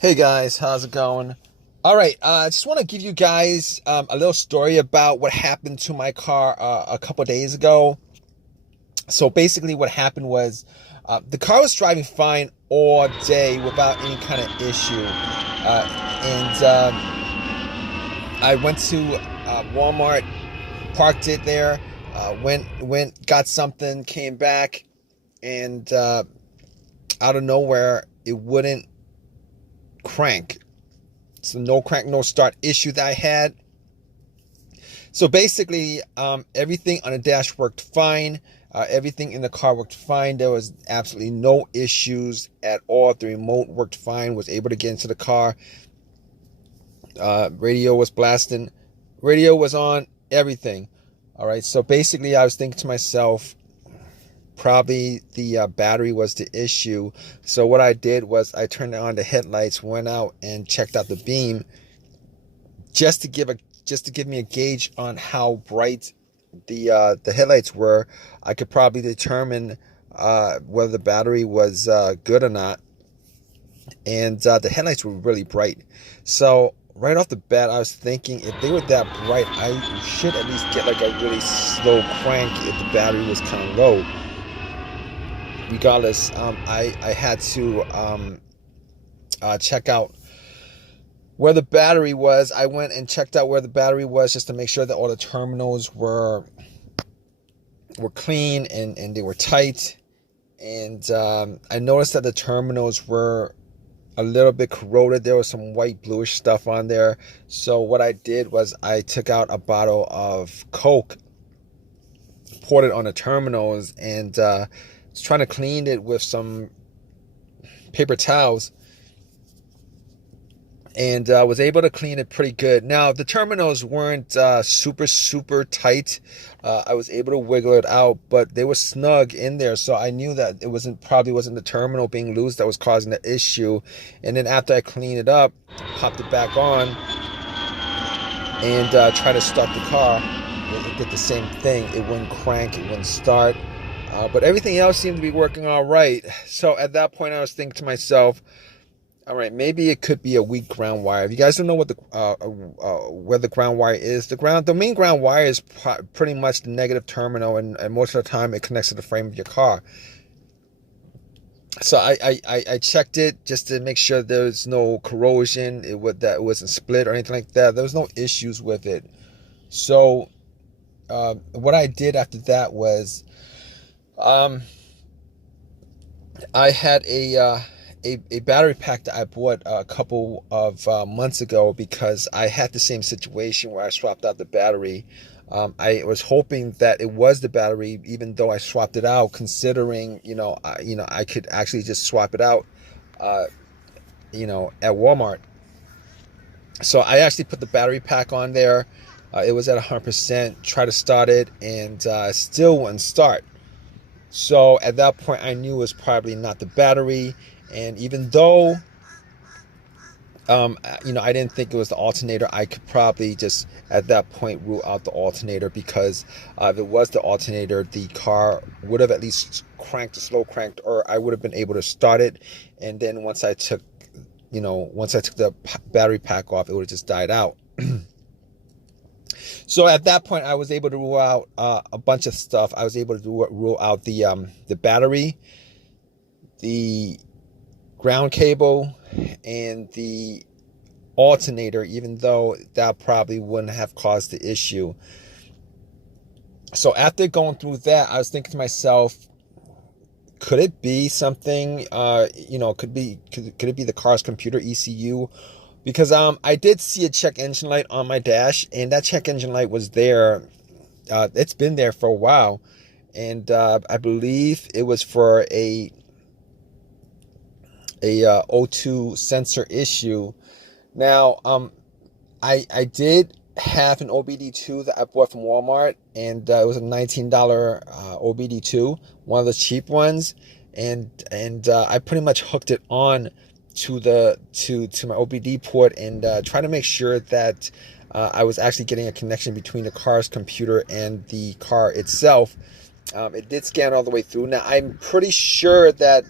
Hey guys, how's it going? All right, I just want to give you guys a little story about what happened to my car a couple days ago. So basically, what happened was the car was driving fine all day without any kind of issue, and I went to Walmart, parked it there, got something, came back, and out of nowhere, it wouldn't crank. So no crank, no start issue that I had. So basically, everything on the dash worked fine. Everything in the car worked fine. There was absolutely no issues at all. The remote worked fine. Was able to get into the car. Radio was blasting. Radio was on. Everything. All right. So basically, I was thinking to myself, probably the battery was the issue. So what I did was I turned on the headlights, went out and checked out the beam, just to give me a gauge on how bright the headlights were. I could probably determine whether the battery was good or not. And the headlights were really bright. So right off the bat, I was thinking if they were that bright, I should at least get like a really slow crank if the battery was kind of low. Regardless, I had to check out where the battery was. I went and checked out where the battery was just to make sure that all the terminals were clean and they were tight. And I noticed that the terminals were a little bit corroded. There was some white bluish stuff on there. So what I did was I took out a bottle of Coke, poured it on the terminals, and was trying to clean it with some paper towels, and was able to clean it pretty good. Now the terminals weren't super tight. I was able to wiggle it out, but they were snug in there, so I knew that it probably wasn't the terminal being loose that was causing the issue. And then after I cleaned it up, popped it back on, and tried to start the car, it did the same thing. It wouldn't crank, it wouldn't start. But everything else seemed to be working all right. So at that point, I was thinking to myself, all right, maybe it could be a weak ground wire. If you guys don't know what where the ground wire is, the main ground wire is pretty much the negative terminal, and most of the time it connects to the frame of your car. So I checked it just to make sure there's no corrosion. That it wasn't split or anything like that. There was no issues with it. So what I did after that was, I had a battery pack that I bought a couple of months ago because I had the same situation where I swapped out the battery. I was hoping that it was the battery, even though I swapped it out, considering I could actually just swap it out, at Walmart. So I actually put the battery pack on there. It was at 100%. Tried to start it, and still wouldn't start. So at that point, I knew it was probably not the battery. And even though, I didn't think it was the alternator, I could probably just at that point rule out the alternator, because if it was the alternator, the car would have at least slow cranked, or I would have been able to start it. And then once I took the battery pack off, it would have just died out. So at that point, I was able to rule out a bunch of stuff. I was able to rule out the battery, the ground cable, and the alternator, even though that probably wouldn't have caused the issue. So after going through that, I was thinking to myself, could it be something? Could it be the car's computer ECU? Because I did see a check engine light on my dash, and that check engine light was there. It's been there for a while, and I believe it was for a O2 sensor issue. Now, I did have an OBD2 that I bought from Walmart, and it was a $19 OBD2, one of the cheap ones, and I pretty much hooked it on to my OBD port, and trying to make sure that I was actually getting a connection between the car's computer and the car itself. It did scan all the way through. Now I'm pretty sure that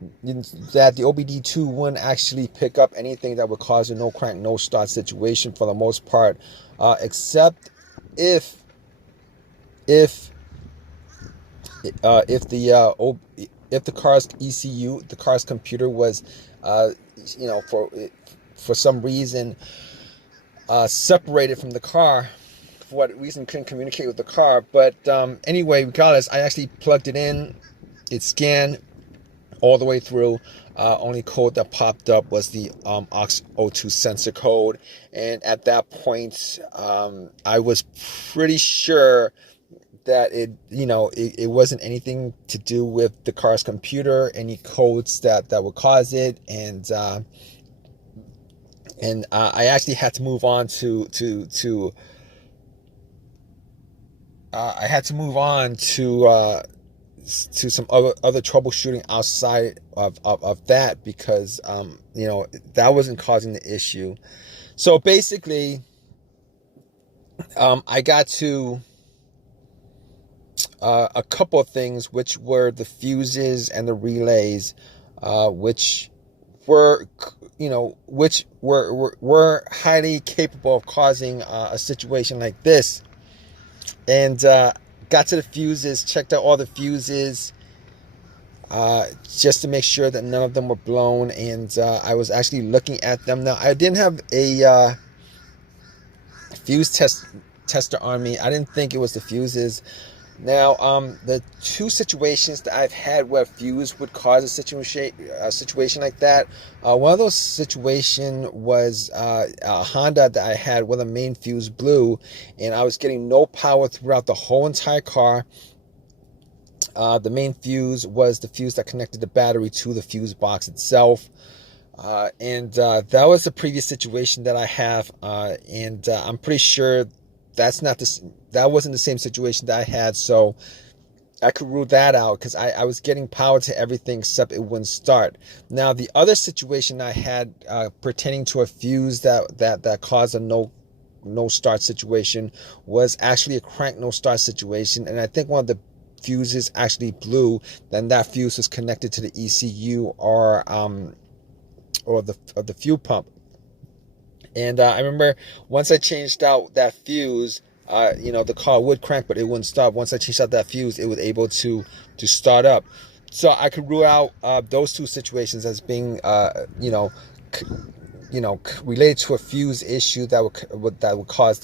that the OBD2 wouldn't actually pick up anything that would cause a no crank, no start situation for the most part, except if if if the car's ECU, the car's computer was, for some reason separated from the car. For what reason, couldn't communicate with the car. But anyway, regardless, I actually plugged it in. It scanned all the way through. Only code that popped up was the aux02 sensor code, and at that point, I was pretty sure that it wasn't anything to do with the car's computer, any codes that would cause it, and I actually had to move on to some other troubleshooting outside of that, because that wasn't causing the issue. So basically, I got to a couple of things, which were the fuses and the relays, which were highly capable of causing a situation like this. And got to the fuses, checked out all the fuses, just to make sure that none of them were blown. And I was actually looking at them. Now, I didn't have a fuse tester on me. I didn't think it was the fuses. Now, the two situations that I've had where fuse would cause a situation like that, one of those situations was a Honda that I had where the main fuse blew, and I was getting no power throughout the whole entire car. The main fuse was the fuse that connected the battery to the fuse box itself. And that was the previous situation that I have, and I'm pretty sure that wasn't the same situation that I had, so I could rule that out, because I was getting power to everything except it wouldn't start. Now, the other situation I had pertaining to a fuse that caused a no start situation was actually a crank no start situation, and I think one of the fuses actually blew. Then that fuse was connected to the ECU or the fuel pump. And I remember once I changed out that fuse, the car would crank, but it wouldn't stop. Once I changed out that fuse, it was able to start up. So I could rule out those two situations as being, related to a fuse issue that would cause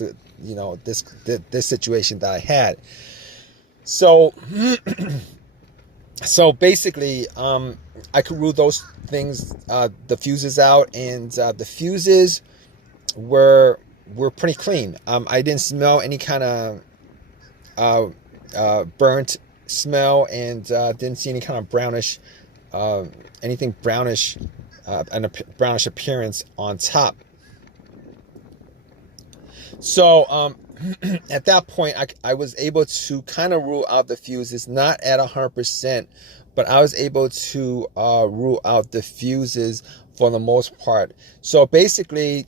this situation that I had. So, basically, I could rule those things, the fuses out, and the fuses were pretty clean. I didn't smell any kind of burnt smell, and didn't see any kind of brownish, anything brownish, and a brownish appearance on top. So at that point, I was able to kind of rule out the fuses, not at 100%, but I was able to rule out the fuses for the most part. So basically,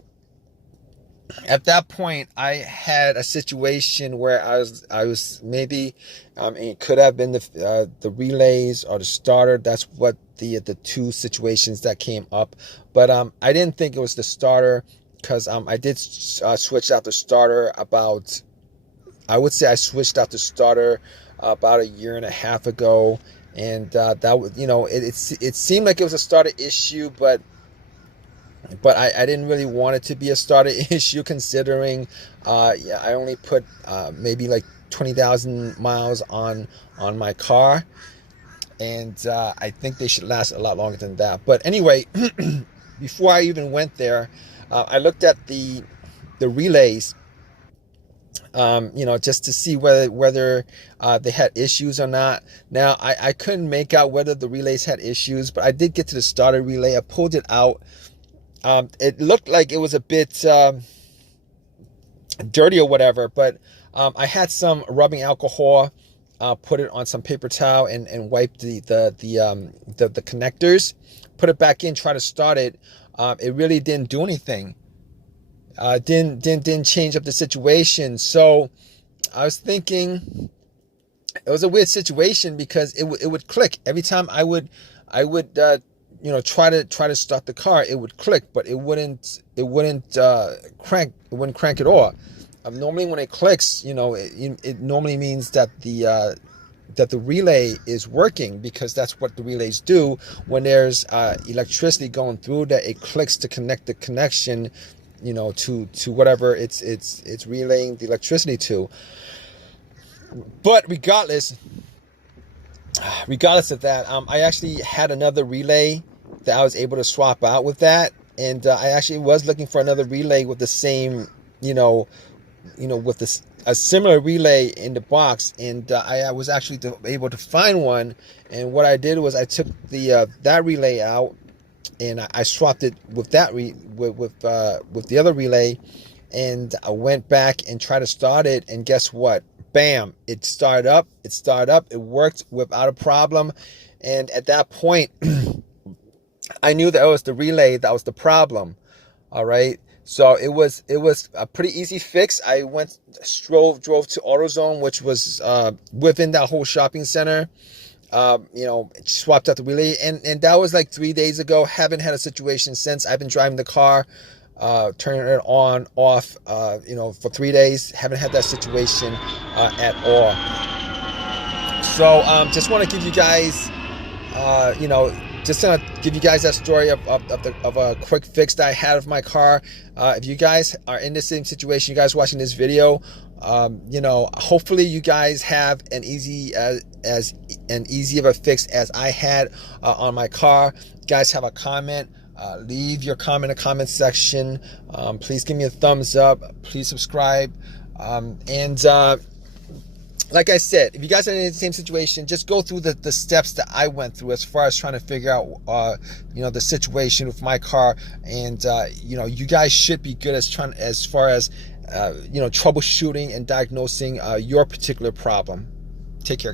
at that point, I had a situation where I was maybe, it could have been the relays or the starter. That's what the two situations that came up. But I didn't think it was the starter, because I did switch out the starter about, I would say I switched out the starter about a year and a half ago, and that was, it seemed like it was a starter issue, but I didn't really want it to be a starter issue, considering I only put maybe like 20,000 miles on my car, and I think they should last a lot longer than that. But anyway, before I even went there, I looked at the relays, just to see whether they had issues or not. Now, I couldn't make out whether the relays had issues, but I did get to the starter relay. I pulled it out. It looked like it was a bit dirty or whatever, but I had some rubbing alcohol, put it on some paper towel, and wiped the connectors, put it back in, try to start it. It really didn't do anything. Didn't change up the situation. So I was thinking it was a weird situation, because it would click every time I would I would try to start the car. It would click, but it wouldn't crank. It wouldn't crank at all. Normally when it clicks, it normally means that the relay is working, because that's what the relays do when there's electricity going through, that it clicks to connect the connection, to whatever it's relaying the electricity to. But regardless of that, I actually had another relay that I was able to swap out with that, and I actually was looking for another relay with the same, with a similar relay in the box, and I was actually able to find one. And what I did was I took that relay out, and I swapped it with that with the other relay, and I went back and tried to start it, and guess what? Bam! It started up. It worked without a problem, and at that point, I knew that it was the relay that was the problem. All right. So it was a pretty easy fix. I drove to AutoZone, which was within that whole shopping center. Swapped out the relay, and that was like 3 days ago. Haven't had a situation since. I've been driving the car, turning it on, off, for 3 days. Haven't had that situation at all. So just want to give you guys, just to give you guys that story of a quick fix that I had of my car. If you guys are in the same situation, you guys watching this video, hopefully you guys have an easy of a fix as I had on my car. You guys have a comment, leave your comment in the comment section. Please give me a thumbs up. Please subscribe. Like I said, if you guys are in the same situation, just go through the steps that I went through as far as trying to figure out, the situation with my car. And, you guys should be good as far as, troubleshooting and diagnosing your particular problem. Take care.